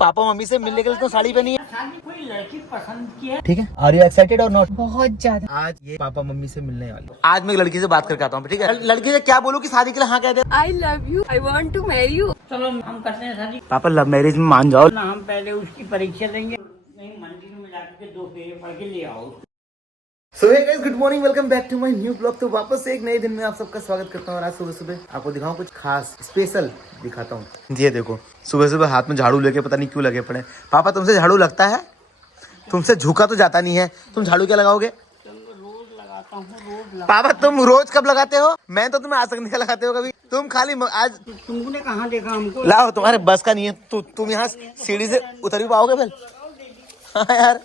Papa mummy से मिलने के लिए तो साड़ी पहनी है। शादी कोई लड़की पसंद की है। ठीक है, आर यू एक्साइटेड और नॉट? बहुत ज्यादा। आज ये पापा मम्मी से मिलने वाले। आज मैं एक लड़की से बात करके आता हूँ, ठीक है? लड़की से क्या बोलूँ कि शादी के लिए हाँ कह दे। I love you, I want to marry you. चलो हम करते हैं शादी पापा लव मैरिज में मान जाओ ना, हम पहले उसकी परीक्षा देंगे, नहीं मंदिर में जाकर के 2 फेरे पढ़ के ले आओ। So hey guys, good morning, welcome back to my new blog. तो वापस से एक नए दिन में आप सबका स्वागत करता हूँ। और आज सुबह सुबह आपको दिखाऊं कुछ खास स्पेशल दिखाता हूँ। ये देखो, सुबह सुबह हाथ में झाड़ू लेके पता नहीं क्यों लगे पड़े। पापा तुमसे झाड़ू लगता है? तुमसे झुका तो जाता नहीं है, तुम झाड़ू क्या लगाओगे? रोज लगाता हूँ, पापा तुम रोज कब लगाते हो? मैं तो तुम्हें आज तक नहीं लगाते हो कभी। तुम खाली आज तुमने कहाँ देखा हमको? लाओ, तुम्हारे बस का नहीं है। तुम यहाँ सीढ़ी से उतर भी पाओगे फिर? हाँ यार,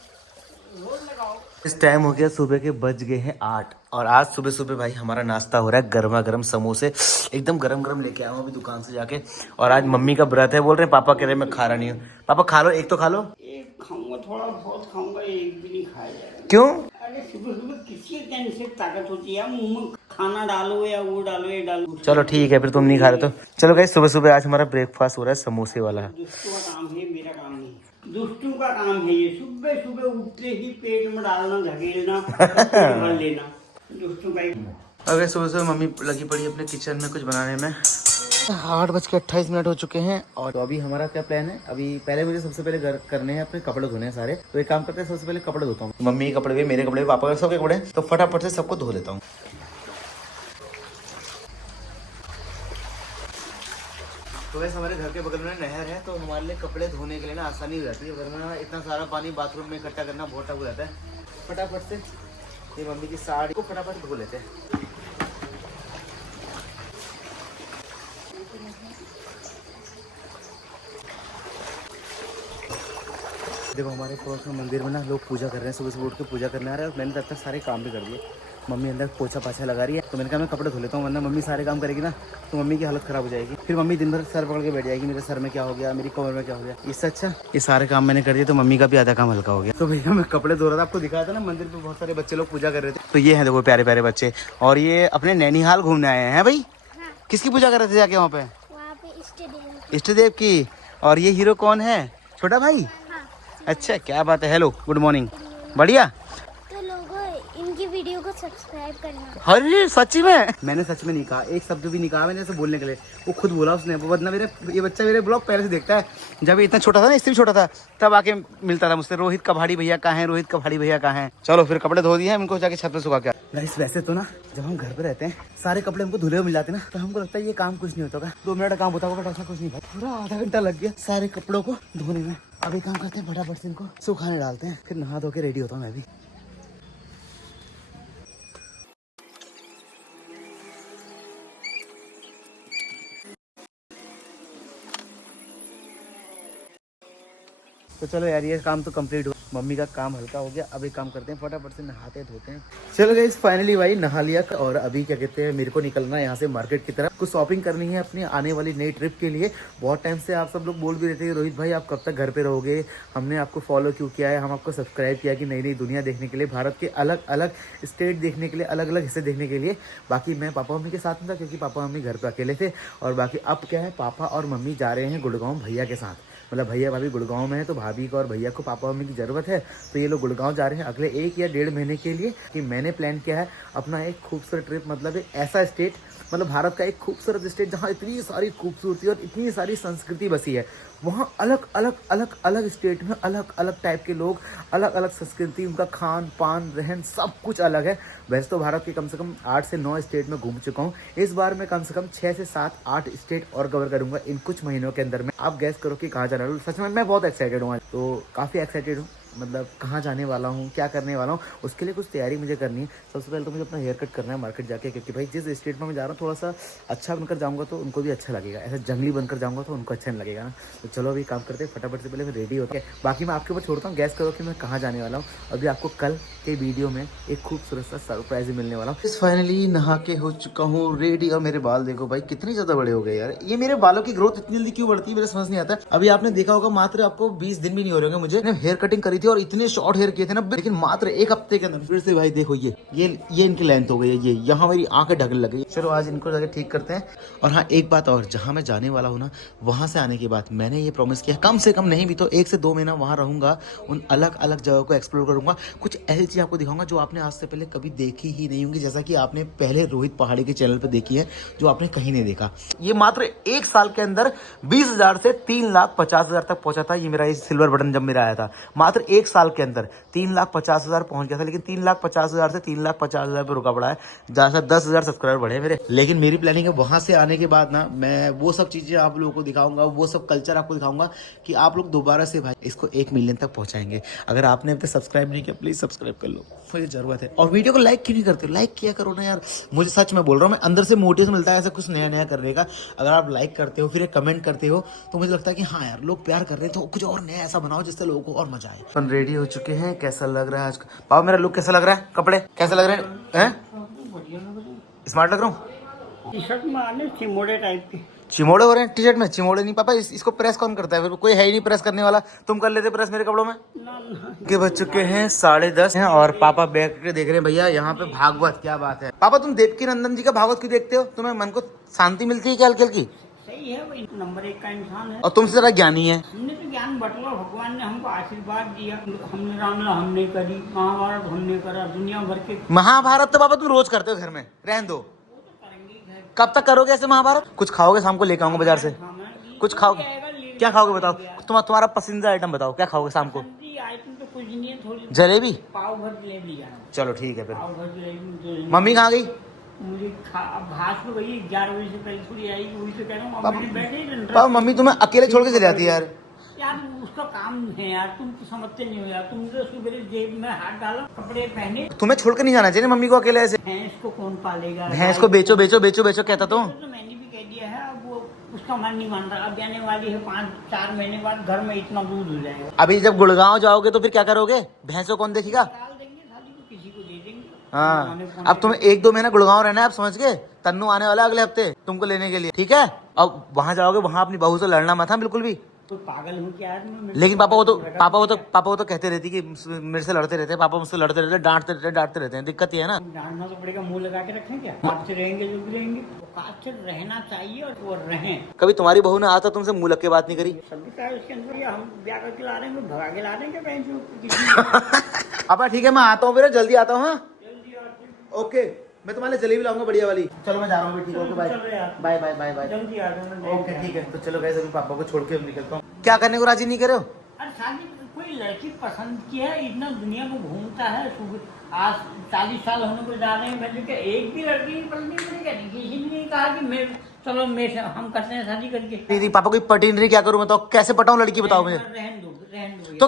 इस टाइम हो गया, सुबह के बज गए हैं 8। और आज सुबह सुबह भाई हमारा नाश्ता हो रहा है गर्मा गर्म समोसे, एकदम गरम गरम लेके आया हूँ अभी दुकान से जाके। और आज मम्मी का व्रत है, बोल रहे हैं पापा कह रहे हैं मैं खा रहा नहीं हूँ। पापा खा लो, एक तो खा लो। एक खाऊंगा, थोड़ा बहुत खाऊंगा, एक भी नहीं खाया जाएगा। क्यों? अरे सुबह सुबह किसी के कैसे ताकत होती है? मुंह में खाना डालो या वो डालो ये डालो। चलो ठीक है, फिर तुम नहीं खा रहे तो चलो गाइस। सुबह सुबह आज हमारा ब्रेकफास्ट हो रहा है समोसे वाला। दुष्टों का काम है, मेरा काम नहीं। दुष्टों का काम है ये, सुबह सुबह उठते ही पेट में डालना, धकेलना, पेट भर लेना, दुष्टों का ही। अगर सुबह सुबह मम्मी लगी पड़ी अपने किचन में कुछ बनाने में। 8:28 हो चुके हैं। और तो अभी हमारा क्या प्लान है? अभी पहले मुझे सबसे पहले घर करने हैं, अपने कपड़े धोने हैं सारे। तो एक काम करते हैं, सबसे पहले कपड़े धोता हूँ। मम्मी के कपड़े भी, मेरे कपड़े भी, पापा के, सबके कपड़े। तो फटाफट से सबको धो लेता हूँ। तो वैसे हमारे घर के बगल में नहर है, तो हमारे लिए कपड़े धोने के लिए ना आसानी हो जाती है, वरना इतना सारा पानी बाथरूम में इकट्ठा करना बहुत टफ हो जाता है। फटाफट से ये मम्मी की साड़ी को फटाफट धो लेते हैं। देखो, हमारे पड़ोस में मंदिर में ना लोग पूजा कर रहे हैं, सुबह सुबह उठ के पूजा करने आ रहे हैं। और मैंने तब तक सारे काम भी कर दिए। मम्मी अंदर पोछा पाछा लगा रही है, तो मैंने कहा मैं कपड़े धो लेता हूँ, वरना मम्मी सारे काम करेगी ना तो मम्मी की हालत खराब हो जाएगी। फिर मम्मी दिन भर सर पकड़ के बैठ जाएगी, मेरे सर में क्या हो गया, मेरी कमर में क्या हो गया। इससे अच्छा ये सारे काम मैंने कर दिए, तो मम्मी का भी आधा काम हल्का हो गया। तो भैया मैं कपड़े धो रहा था, आपको दिखाया था ना मंदिर में बहुत सारे बच्चे लोग पूजा कर रहे थे। तो ये है देखो प्यारे प्यारे बच्चे, और ये अपने नैनीहाल घूमने आए हैं भाई। किसकी पूजा कर रहे थे जाके वहाँ पे? इष्ट देव की। और ये हीरो कौन है? छोटा भाई। अच्छा, क्या बात है। Hello, good morning. बढ़िया। तो लोगों इनकी वीडियो को सब्सक्राइब करना। अरे सच्ची में? मैंने सच में नहीं कहा, एक शब्द भी नहीं कहा मैंने ऐसे बोलने के लिए। वो खुद बोला उसने। वरना ये बच्चा मेरे ब्लॉग पहले से देखता है। जब ये इतना छोटा था ना, इससे भी छोटा था, तब आके मिलता था मुझसे, रोहित कभाड़ी भैया कहाँ हैं, रोहित कभाड़ी भैया कहाँ हैं। चलो फिर कपड़े धो दिए हैं, इनको जाके छत पे सुखा के। गाइस वैसे तो ना जब हम घर पे रहते हैं सारे कपड़े हमको धुले हुए मिल जाते हैं ना, तो हमको लगता है ये काम कुछ नहीं होता होगा, 2 मिनट का काम होता होगा, ऐसा कुछ नहीं भाई। पूरा आधा घंटा लग गया सारे कपड़ों को धोने में। अभी काम करते हैं, फटाफट से इनको सुखाने डालते हैं, फिर नहा धो के रेडी होता हूँ मैं भी। तो चलो यार, ये काम तो कंप्लीट हुआ, मम्मी का काम हल्का हो गया। अब एक काम करते हैं, फटाफट से नहाते धोते हैं। चलो गाइस, फाइनली भाई नहा लिया। और अभी क्या कहते हैं, मेरे को निकलना है यहाँ से मार्केट की तरफ, कुछ शॉपिंग करनी है अपनी आने वाली नई ट्रिप के लिए। बहुत टाइम से आप सब लोग बोल भी रहे थे रोहित भाई आप कब तक घर पे रहोगे, हमने आपको फॉलो क्यों किया है, हम आपको सब्सक्राइब किया कि नई नई दुनिया देखने के लिए, भारत के अलग अलग स्टेट देखने के लिए, अलग अलग हिस्से देखने के लिए। बाकी मैं पापा मम्मी के साथ में था, क्योंकि पापा मम्मी घर पर अकेले थे। और बाकी अब क्या है, पापा और मम्मी जा रहे हैं गुड़गांव भैया के साथ। मतलब भैया भाभी गुड़गांव में है, तो भाभी को और भैया को पापा मम्मी की ज़रूरत है, तो ये लोग गुड़गांव जा रहे हैं अगले 1 या 1.5 महीने के लिए। कि मैंने प्लान किया है अपना एक खूबसूरत ट्रिप, मतलब एक ऐसा स्टेट, मतलब भारत का एक खूबसूरत स्टेट जहाँ इतनी सारी खूबसूरती और इतनी सारी संस्कृति बसी है। वहाँ अलग अलग अलग अलग स्टेट में अलग अलग टाइप के लोग, अलग अलग संस्कृति, उनका खान पान रहन सब कुछ अलग है। वैसे तो भारत के कम से कम 8 से 9 स्टेट में घूम चुका हूँ, इस बार मैं कम से कम 6 से 7 8 स्टेट और कवर करूंगा इन कुछ महीनों के अंदर में। आप गैस करो कि कहाँ जाना है। सच में मैं बहुत एक्साइटेड हूँ, तो काफ़ी एक्साइटेड हूँ। मतलब कहाँ जाने वाला हूँ, क्या करने वाला हूँ, उसके लिए कुछ तैयारी मुझे करनी है। सबसे पहले तो मुझे अपना हेयर कट करना है मार्केट जाके, क्योंकि भाई जिस स्टेट में मैं जा रहा हूँ थोड़ा सा अच्छा बनकर जाऊँगा तो उनको भी अच्छा लगेगा, ऐसा जंगली बनकर जाऊँगा तो उनको अच्छा नहीं लगेगा ना। तो चलो अभी काम करते हैं, फटाफट से पहले मैं रेडी होकर बाकी मैं आपके ऊपर छोड़ता हूँ। गैस करो कि मैं कहाँ जाने वाला हूँ। अभी आपको कल के वीडियो में एक खूबसूरत सा सरप्राइज मिलने वाला हूँ। फाइनली नहा के हो चुका हूँ रेडी। और मेरे बाल देखो भाई कितने ज़्यादा बड़े हो गए यार। ये मेरे बालों की ग्रोथ इतनी जल्दी क्यों बढ़ती है मेरे समझ नहीं आता। अभी आपने देखा होगा, मात्र आपको 20 दिन भी नहीं हो रहे होंगे मुझे हेयर कटिंग करी थी और इतने शॉर्ट हेयर किए थे ना, लेकिन मात्र एक हफ्ते के अंदर फिर से भाई देखो ये इनकी लेंथ हो गई है, ये यहाँ मेरी आंखें ढकने लगी। चलो आज इनको जाके ठीक करते हैं। और हाँ एक बात और, जहाँ मैं जाने वाला हूँ ना, वहाँ से आने के बाद मैंने ये प्रॉमिस किया कम से कम नहीं भी तो 1 से 2 महीना वहाँ रहूंगा, उन अलग अलग जगह को एक्सप्लोर करूंगा, कुछ ऐसी चीज़ आपको दिखाऊंगा जो आपने आज से पहले कभी देखी ही नहीं होंगी, जैसा कि आपने पहले रोहित पहाड़ी के चैनल पर देखी है, जो आपने कहीं नहीं देखा। ये मात्र 1 साल के अंदर 20,000 से 3,50,000 तक पहुंचा था। ये मेरा ये सिल्वर बटन जब मेरा आया था, मात्र 1 साल के अंदर 3,50,000 पहुंच गया था। लेकिन 3,50,000 से 3,50,000 पे रुका पड़ा है, जहाँ से 10,000 सब्सक्राइबर बढ़े मेरे। लेकिन मेरी प्लानिंग है वहां से आने के बाद ना, मैं वो सब चीजें आप लोगों को दिखाऊंगा, वो सब कल्चर आपको दिखाऊंगा कि आप लोग दोबारा से भाई इसको 1 मिलियन तक पहुंचाएंगे। अगर आपने अब तक सब्सक्राइब नहीं किया प्लीज सब्सक्राइब कर लो, मुझे जरूरत है। और वीडियो को लाइक क्यों नहीं करते हो? लाइक किया करो ना यार, मुझे सच में बोल रहा हूँ, मैं अंदर से मोटिवेशन मिलता है ऐसा कुछ नया नया करने का। अगर आप लाइक करते हो फिर एक कमेंट करते हो तो मुझे लगता है कि हाँ यार लोग प्यार कर रहे हैं, तो कुछ और नया ऐसा बनाओ जिससे लोगों को और मजा आए। अपन रेडी हो चुके हैं, कैसा लग रहा है आज? पापा मेरा लुक कैसा लग रहा है? कपड़े कैसे लग रहे हैं? स्मार्ट लग रहा हूँ? टी शर्ट में आने चिमोड़े टाइप के। चिमोड़े हो रहे हैं टी शर्ट में? चिमोड़े नहीं पापा, इसको प्रेस कौन करता है? फिर कोई है ही नहीं प्रेस करने वाला, तुम कर लेते प्रेस मेरे कपड़ों में। के बज चुके हैं 10:30 हैं और पापा बैठ के देख रहे हैं भैया यहाँ पे भागवत। क्या बात है पापा, तुम देवकी नंदन जी का भागवत क्यों देखते हो? तुम्हें मन को शांति मिलती है क्या हल्की हल्की? सही है भाई, नंबर 1 का इंसान है। और तुमसे ज्यादा ज्ञानी है। हमने तो ज्ञान बटला, भगवान ने हमको आशीर्वाद दिया। हमने रामला हमने करी, महाभारत हमने करा, दुनिया भर के महाभारत तो पापा तुम रोज करते हो घर में, रहने दो। कब तक करोगे ऐसे महाभारत? कुछ खाओगे? शाम को लेकर आऊंगा बाजार से। कुछ खाओगे? क्या खाओगे बताओ? तुम्हारा पसंदीदा आइटम बताओ, क्या खाओगे शाम को? आइटम तो कुछ नहीं है, थोड़ी जलेबी? पाव भर जलेबी जाना। चलो ठीक है फिर। पाव भर जलेबी। मम्मी कहाँ गई? मुझे भाष तो वही 11 बजे से पहले थोड़ी आएगी, वही तो कह रहा हूँ। मैंने बैठे ही पापा मम्मी तुम्हें अकेले छोड़ के चले जाती है यार। यार उसका काम है यार, तुम तो समझते नहीं हो यार। तुम तो सुबह जेब में हाथ डाला, कपड़े पहने। तुम्हें छोड़ के नहीं जाना चाहिए मम्मी को अकेले ऐसे। भैंस को कौन पालेगा? भैंस को बेचो बेचो बेचो बेचो कहता तो। तो मैंने भी कह दिया है, अब वो उसका मन नहीं मान रहा। अब जाने वाली है 5-4 महीने बाद, घर में इतना दूध हो जाएगा। अभी जब गुड़गांव जाओगे तो फिर क्या करोगे? भैंसों कौन देखेगा? डाल देंगे शादी को, किसी को दे देंगे। हाँ अब तुम्हें 1-2 महीना गुड़गांव रहना है, आप समझ गए? तन्नू आने वाला है अगले हफ्ते तुमको लेने के लिए, ठीक है? अब वहां जाओगे, वहां अपनी बहू से लड़ना मत, हाँ बिल्कुल भी। तो पागल हूँ क्या यार मैं? लेकिन पापा वो तो कहते रहती कि मेरे से लड़ते रहते हैं, पापा मुझसे लड़ते रहते हैं, डांटते रहते हैं। दिक्कत ये है ना। डांटना तो पड़ेगा, मुंह लगा के रखें क्या? काट से रहेंगे जो भी रहेंगे, काट से रहना चाहिए और वो रहें। कभी तुम्हारी बहू ने आज तक तुमसे मुंह लग के बात नहीं करी? सब्जी का उसके अंदर हम ब्याह करके ला रहे हैं, भगा के ला रहे हैं क्या बहन? पापा ठीक है मैं आता हूँ, फिर जल्दी आता हूँ। हाँ ओके, मैं तुम्हारे लिए जलेबी लाऊंगा बढ़िया वाली। चलो मैं जा रहा हूँ, ठीक है? Bye bye bye bye bye. जल्दी आ जाना। ओके ठीक है, तो चलो गाइस अभी पापा को छोड़ के निकलता हूँ। क्या करने को राजी नहीं करे हो? अरे शादी कोई लड़की पसंद की है, इतना दुनिया में घूमता है। आज 40 साल होने को जा रहे हैं, मैंने कहा एक भी लड़की पसंद नहीं पड़ेगा। किसी ने नहीं कहा कि मैं चलो हम करते हैं शादी करके। दीदी पापा कोई पटी नहीं, क्या करूँ बताओ? कैसे पटाऊँ लड़की बताओ मुझे? रहने दो। तो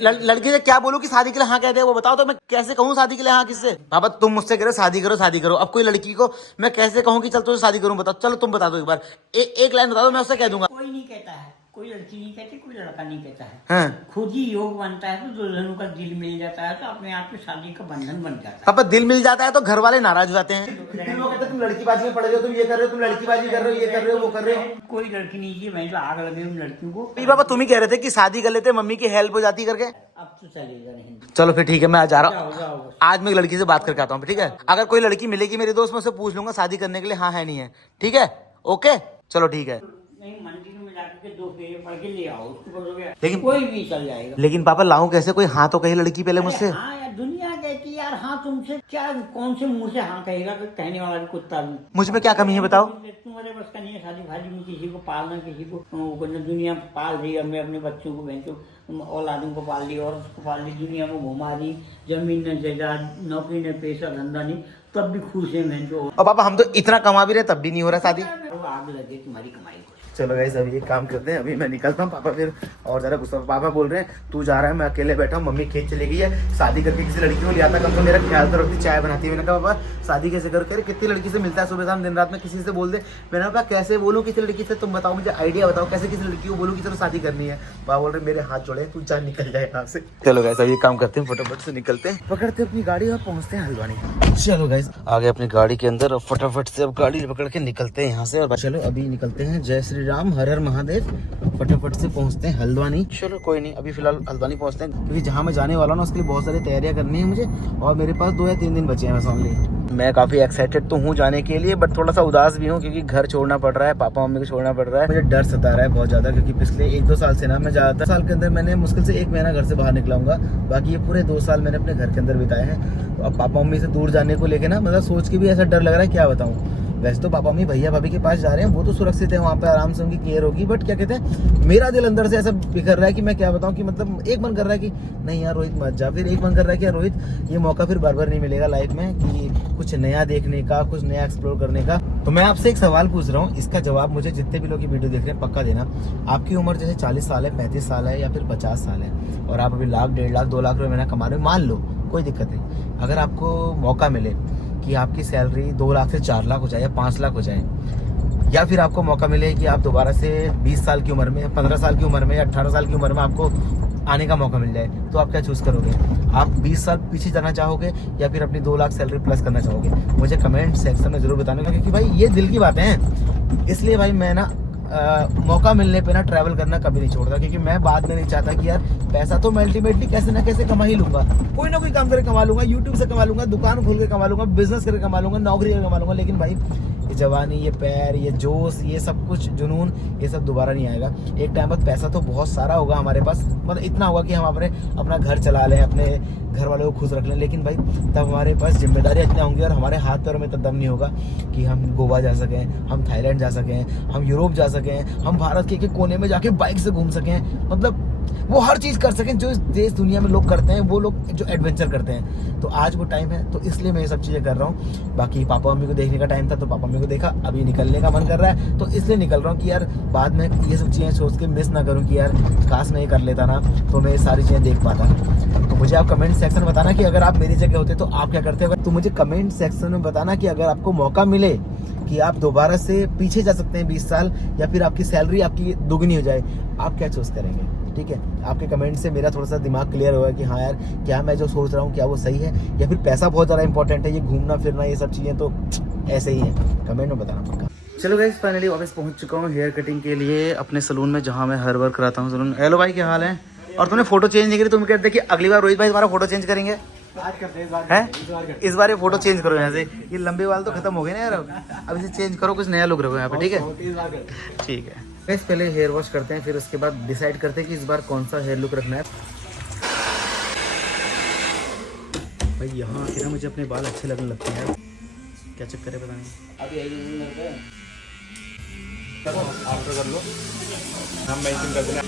लड़की से क्या बोलूं कि शादी के लिए हाँ कहते हैं वो बताओ, तो मैं कैसे कहूँ शादी के लिए हाँ किससे? पापा तुम मुझसे कह रहे हो शादी करो। अब कोई लड़की को मैं कैसे कहूँ कि चल तुझे शादी करूँ? बताओ, चलो तुम बता दो एक बार, एक लाइन बता दो, मैं उससे कह दूंगा। कोई नहीं कहता है, कोई लड़की नहीं कहती, कोई लड़का नहीं कहता है। हाँ। खुद ही योग बनता है तो दुल्हनों का दिल मिल जाता है, तो अपने आप में शादी का बंधन बन जाता है। पापा दिल मिल जाता है तो घर वाले नाराज हो जाते हैं। लोग कहते हैं तुम लड़कीबाजी में पड़ रहे हो, तुम ये कर रहे हो, तुम लड़कीबाजी कर रहे हो, ये कर रहे हो, वो कर रहे हो। कोई लड़की नहीं चाहिए, मैं तो आग लगे उन लड़कियों को। पापा तुम ही कह रहे थे कि शादी कर लेते, मम्मी की हेल्प हो जाती करके। अब तो चलेगा नहीं। चलो फिर ठीक है, मैं आज जा रहा हूँ। जाओ। आज मैं एक लड़की से बात करके आता हूँ, ठीक है? अगर कोई लड़की मिलेगी मेरे दोस्त, मैं उससे पूछ लूंगा शादी करने के लिए हाँ है नहीं है, ठीक है? ओके चलो ठीक है। नहीं, मंदिर में जाकर के 2 फेरे पढ़ के ले आओ, उसको बोलोगे लेकिन कोई भी चल जाएगा। लेकिन पापा लाऊं कैसे? कोई हाँ तो कही लड़की पहले मुझसे। हाँ यार, दुनिया कहती है यार हाँ तुमसे, क्या कौन से मुंह से हाँ कहेगा? कहने वाला भी कुत्ता भी। मुझ में क्या कमी है बताओ? तुम्हारे बस का नहीं है शादी फादी में किसी को पालना, किसी को दुनिया पाल रही है। मैं अपने बच्चों को बहनों औलादों को पाल ली और उसको पाल ली, दुनिया में घुमा दी। जमीन न जायदाद, नौकरी न पेशा धंधा नहीं, तब भी खुश है मैं। जो और पापा हम तो इतना कमा भी रहे तब भी नहीं हो रहा शादी। आग लगे तुम्हारी कमाई को। चलो गाइस अभी एक काम करते हैं, अभी मैं निकलता हूँ। पापा फिर और ज्यादा गुस्सा, पापा बोल रहे हैं तू जा रहा है, मैं अकेले बैठा हूँ, मम्मी खेत चली गई है, शादी करके किसी लड़की को ले आता कम तो मेरा ख्याल तो रखती, चाय बनाती है। मैंने कहा पापा शादी कैसे करो? कह रहे कितनी लड़की से मिलता है सुबह शाम दिन रात में, किसी से बोल दे। मैंने कहा कैसे बोलूँ किसी लड़की से? तुम बताओ मुझे, आइडिया बताओ कैसे किसी लड़की को बोलूँ कि चलो शादी करनी है। पापा बोल रहे मेरे हाथ जोड़े, तू जा निकल जाए यहाँ से। चलो गाइस अभी काम करते हैं, फटाफट से निकलते हैं, पकड़ते अपनी गाड़ी और पहुंचते हैं हल्द्वानी। चलो गाइस आ गए अपनी गाड़ी के अंदर और फटाफट से अब गाड़ी पकड़ के निकलते हैं यहाँ से। और चलो अभी निकलते हैं। जय श्री श्री राम, हर हर महादेव। फटाफट से पहुंचते हैं हल्द्वानी। चलो कोई नहीं, अभी फिलहाल हल्द्वानी पहुंचते हैं क्योंकि जहां मैं जाने वाला हूँ ना उसके लिए बहुत सारी तैयारियां करनी है मुझे, और मेरे पास 2 या 3 दिन बचे हैं बस ओनली। मैं काफी एक्साइटेड तो हूँ जाने के लिए, बट थोड़ा सा उदास भी हूँ क्योंकि घर छोड़ना पड़ रहा है, पापा मम्मी को छोड़ना पड़ रहा है। मुझे डर सता रहा है बहुत ज्यादा, क्योंकि पिछले 1-2 साल से ना मैं ज्यादातर साल के अंदर मैंने मुश्किल से 1 महीना घर से बाहर निकलाऊंगा, बाकी ये पूरे 2 साल मैंने अपने घर के अंदर बिताए हैं। तो अब पापा मम्मी से दूर जाने को लेके ना मतलब सोच के भी ऐसा डर लग रहा है, क्या बताऊँ। वैसे तो पापा मम्मी भैया भाभी के पास जा रहे हैं, वो तो सुरक्षित है, वहाँ पे आराम से उनकी केयर होगी, बट क्या कहते हैं मेरा दिल अंदर से ऐसा बिखर रहा है कि मैं क्या बताऊँ कि मतलब एक मन कर रहा है कि नहीं यार रोहित मत जा, फिर एक मन कर रहा है कि यार रोहित ये मौका फिर बार बार नहीं मिलेगा लाइफ में कि कुछ नया देखने का, कुछ नया एक्सप्लोर करने का। तो मैं आपसे एक सवाल पूछ रहा हूँ, इसका जवाब मुझे जितने भी लोग ये वीडियो देख रहे हैं पक्का देना। आपकी उम्र जैसे 40 साल है, 35 साल है या फिर 50 साल है, और आप अभी 1 लाख 1.5 लाख 2 लाख रुपये महीना कमा रहे हो, मान लो कोई दिक्कत नहीं, अगर आपको मौका मिले कि आपकी सैलरी 2 लाख से 4 लाख हो जाए या 5 लाख हो जाए, या फिर आपको मौका मिले कि आप दोबारा से 20 साल की उम्र में, 15 साल की उम्र में या 18 साल की उम्र में आपको आने का मौका मिल जाए, तो आप क्या चूज़ करोगे? आप 20 साल पीछे जाना चाहोगे या फिर अपनी 2 लाख सैलरी प्लस करना चाहोगे? मुझे कमेंट सेक्शन में ज़रूर बताना, क्योंकि भाई ये दिल की बातें हैं। इसलिए भाई मैं ना मौका मिलने पे ना ट्रैवल करना कभी नहीं छोड़ता, क्योंकि मैं बाद में नहीं चाहता कि यार पैसा तो मैं अल्टीमेटली कैसे ना कैसे कमा ही लूंगा, कोई ना कोई काम करके कमा लूंगा, यूट्यूब से कमा लूंगा, दुकान खोल के कमा लूंगा, बिजनेस करके कमा लूंगा, नौकरी करके कमा लूंगा, लेकिन भाई ये जवानी, ये पैर, ये जोश, ये सब कुछ जुनून, ये सब दोबारा नहीं आएगा। एक टाइम बाद पैसा तो बहुत सारा होगा हमारे पास, मतलब इतना होगा कि हम अपना घर चला लें, अपने घर वालों को खुश रख लें, लेकिन भाई तब हमारे पास जिम्मेदारी इतनी होंगी और हमारे हाथ पैरों में तब दम नहीं होगा कि हम गोवा जा सकें, हम थाईलैंड जा सकें, हम यूरोप जा सकें, हम भारत के कोने में जाके बाइक से घूम सकें, मतलब वो हर चीज़ कर सकें जो इस देश दुनिया में लोग करते हैं, वो लोग जो एडवेंचर करते हैं। तो आज वो टाइम है, तो इसलिए मैं ये सब चीज़ें कर रहा हूँ। बाकी पापा मम्मी को देखने का टाइम था तो पापा मम्मी को देखा, अभी निकलने का मन कर रहा है तो इसलिए निकल रहा हूँ कि यार बाद में ये सब चीज़ें सोच के मिस ना करूँ कि यार काश मैं ये कर लेता ना तो मैं ये सारी चीज़ें देख पाता। तो मुझे आप कमेंट सेक्शन में बताना कि अगर आप मेरी जगह होते तो आप क्या करते हो। तो मुझे कमेंट सेक्शन में बताना कि अगर आपको मौका मिले कि आप दोबारा से पीछे जा सकते हैं 20 साल, या फिर आपकी सैलरी आपकी दुगनी हो जाए, आप क्या चूज़ करेंगे? ठीक है, आपके कमेंट से मेरा थोड़ा सा दिमाग क्लियर होगा कि हाँ यार क्या मैं जो सोच रहा हूँ क्या वो सही है, या फिर पैसा बहुत ज़्यादा इंपॉर्टेंट है, ये घूमना फिरना ये सब चीज़ें तो ऐसे ही है। कमेंट में बताना पक्का। चलो गाइस फाइनली वापस पहुँच चुका हूँ हेयर कटिंग के लिए अपने सलून में, जहाँ मैं हर बार कराता हूँ सलून। हेलो भाई, क्या हाल है? और तुमने फोटो चेंज नहीं करी, तुम कहते कि अगली बार रोहित भाई तुम्हारा फोटो चेंज करेंगे, इस बार ये फोटो चेंज करो यहाँ से, ये लंबे वाल तो खत्म हो गए ना यार, अब इसे चेंज करो, कुछ नया लुक रखो यहाँ पे। ठीक है ठीक है गाइस, पहले हेयर वॉश करते हैं, फिर उसके बाद डिसाइड करते हैं कि इस बार कौन सा हेयर लुक रखना है। भाई यहाँ आके ना मुझे अपने बाल अच्छे लगने लगते हैं, क्या चक्कर है पता नहीं। अभी कर लो, हम मेंशन कर देना।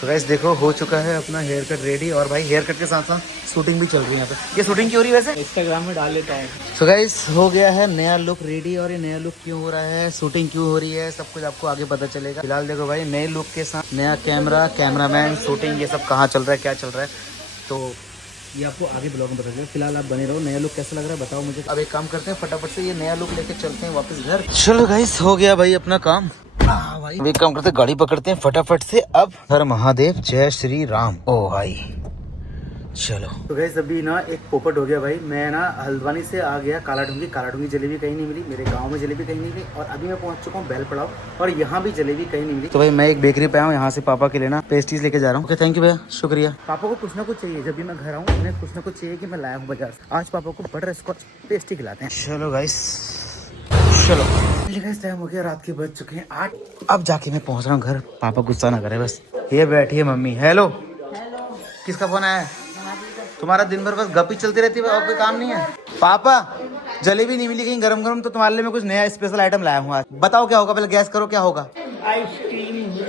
तो गाइस देखो हो चुका है अपना हेयर कट रेडी, और भाई हेयर कट के साथ साथ शूटिंग भी चल रही है यहाँ पे। ये शूटिंग क्यों हो रही है वैसे? इंस्टाग्राम में डाल लेता हूँ। तो गाइस हो गया है नया लुक रेडी, और ये नया लुक क्यों हो रहा है, शूटिंग क्यों हो रही है, सब कुछ आपको आगे पता चलेगा। फिलहाल देखो भाई नए लुक के साथ नया कैमरा, कैमरामैन, शूटिंग, ये सब कहाँ चल रहा है, क्या चल रहा है, तो ये आपको आगे ब्लॉग में पता चलेगा। फिलहाल आप बने रहो। नया लुक कैसा लग रहा है बताओ मुझे। अब एक काम करते हैं, फटाफट से ये नया लुक लेके चलते हैं वापस घर। चलो गाइस हो गया भाई अपना काम। भाई एक काम करते हैं, गाड़ी पकड़ते हैं फटाफट से। अब हर महादेव, जय श्री राम। ओ भाई चलो। तो गाइस अभी ना एक पोपट हो गया भाई। मैं ना हल्द्वानी से आ गया कालाडूंगी। कालाडूंगी जलेबी कहीं नहीं मिली, मेरे गांव में जलेबी कहीं नहीं मिली, और अभी मैं पहुंच चुका हूँ बेल पड़ाव, और यहाँ भी जलेबी कहीं नहीं मिली। तो भाई मैं एक बेकरी पे आया हूँ, यहाँ से पापा के लिए ना पेस्ट्रीज लेके जा रहा हूँ। ओके थैंक यू भैया, शुक्रिया। पापा को कुछ ना कुछ चाहिए, जब भी मैं घर आऊँ उन्हें कुछ ना कुछ चाहिए कि मैं लाया हूँ बाजार से। आज पापा को बटर स्कॉच पेस्ट्री खिलाते हैं। चलो गाइस चलो। टाइम हो गया, रात के बज चुके हैं 8। अब जाके मैं पहुंच रहा हूँ घर। पापा गुस्सा ना करे बस। ये बैठी है मम्मी। हेलो, किसका फोन आया है? तुम्हारा दिन भर बस गप ही चलती रहती है और कोई काम नहीं है। पापा जलेबी नहीं मिली कहीं गरम गरम, तो तुम्हारे लिए मैं कुछ नया स्पेशल आइटम लाया हूँ आज। बताओ क्या होगा, पहले गैस करो क्या होगा।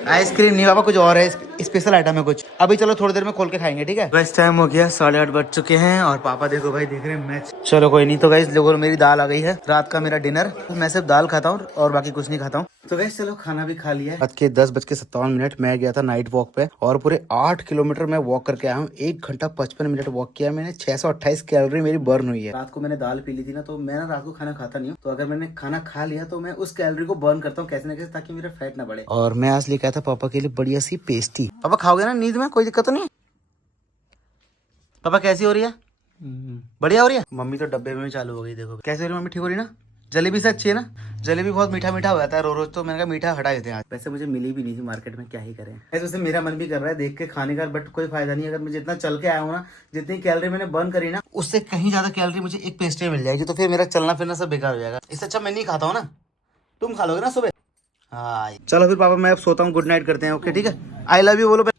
आइसक्रीम नहीं पापा, कुछ और है, स्पेशल आइटम है कुछ। अभी चलो थोड़ी देर में खोल के खाएंगे, ठीक है। बस टाइम हो गया 8:30 बज चुके हैं, और पापा देखो भाई देख रहे हैं मैच। चलो कोई नहीं। तो गाइस लोगों मेरी दाल आ गई है, रात का मेरा डिनर। मैं सिर्फ दाल खाता हूँ और बाकी कुछ नहीं खाता हूँ। तो गाइस चलो खाना भी खा लिया है। रात के 10:57 मैं गया था नाइट वॉक पे, और पूरे 8 किलोमीटर मैं वॉक करके आया हूँ। 1 घंटा 55 मिनट वॉक किया मैंने। 628 कैलोरी मेरी बर्न हुई है। रात को मैंने दाल पी ली थी ना, तो मैं ना रात को खाना खाता नहीं हूँ, तो अगर मैंने खाना खा लिया तो मैं उस कैलोरी को बर्न करता हूँ कैसे ना कैसे, ताकि मेरा फैट ना बढ़े। और मैं आज लेके आया था पापा के लिए बढ़िया सी पेस्ट्री। पापा खाओगे ना नींद में, कोई दिक्कत तो नहीं? पापा कैसी हो रही है? बढ़िया हो रही है। मम्मी तो डब्बे में चालू हो गई, देखो कैसे हो रही है मम्मी, ठीक हो रही ना? जलेबी से अच्छी है ना। जलेबी बहुत मीठा मीठा हो जाता है रोज रोज, तो मैंने कहा मीठा हटा देते हैं आज। वैसे मुझे मिली भी नहीं थी मार्केट में, क्या ही करें। वैसे मेरा मन भी कर रहा है देख के खाने का, बट कोई फायदा नहीं। अगर मैं जितना चल के आया हूँ ना, जितनी कैलोरी मैंने बर्न करी ना, उससे कहीं ज्यादा कैलोरी मुझे एक पेस्ट्री मिल जाएगी, तो फिर मेरा चलना फिरना सब बेकार हो जाएगा। इससे अच्छा मैं नहीं खाता हूँ ना, तुम खा लोगे ना सुबह। हाँ चलो फिर पापा मैं अब सोता हूँ, गुड नाइट करते हैं। ओके ठीक है, आई लव यू बोलो।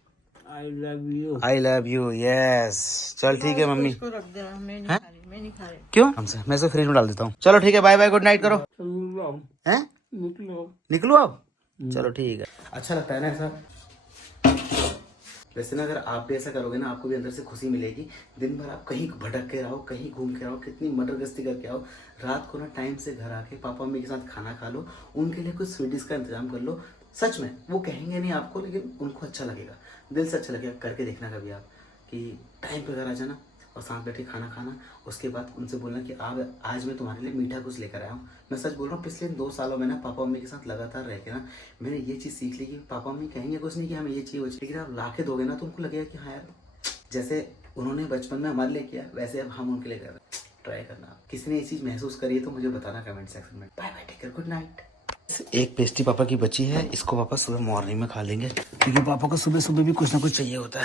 आई love you. I love you, yes चल ठीक है मम्मी। इसको रख देना, मैं नहीं हैं? खा रही, मैं नहीं खा रही। क्यों? हमसे मैं इसे फ्रिज में डाल देता हूँ। चलो ठीक है, बाय बाय, गुड नाइट करो। हैं? निकलो। निकलो आप। चलो ठीक है, अच्छा लगता है ना ऐसा। वैसे ना अगर आप भी ऐसा करोगे ना, आपको भी अंदर से खुशी मिलेगी। दिन भर आप कहीं भटक के रहो, कहीं घूम के रहो, कितनी मटर गश्ती करके आओ, रात को ना टाइम से घर आके पापा मम्मी के साथ खाना खा लो, उनके लिए कुछ स्वीट डिश का इंतजाम कर लो। सच में वो कहेंगे नहीं आपको, लेकिन उनको अच्छा लगेगा, दिल से अच्छा लगेगा। करके देखना कभी आप कि टाइम पे घर आ जाना और साथ बैठे खाना खाना, उसके बाद उनसे बोलना कि आप आज मैं तुम्हारे लिए मीठा कुछ लेकर आया हूँ। मैं सच बोल रहा हूँ, पिछले 2 सालों में ना पापा मम्मी के साथ लगातार रह के ना मैंने ये चीज़ सीख ली कि पापा मम्मी कहेंगे कुछ नहीं कि हमें ये चाहिए वो चाहिए, लेकिन आप ला के दोगे ना तो उनको लगेगा कि हाँ यार, जैसे उन्होंने बचपन में हमारे लिए किया वैसे अब हम उनके लिए कर रहे हैं। ट्राई करना, किसी ने ये चीज़ महसूस करी है तो मुझे बताना कमेंट सेक्शन में। Bye bye, take care, good night. एक पेस्ट्री पापा की बची है, इसको पापा सुबह मॉर्निंग में खा लेंगे, क्योंकि पापा को सुबह सुबह भी कुछ ना कुछ चाहिए होता है।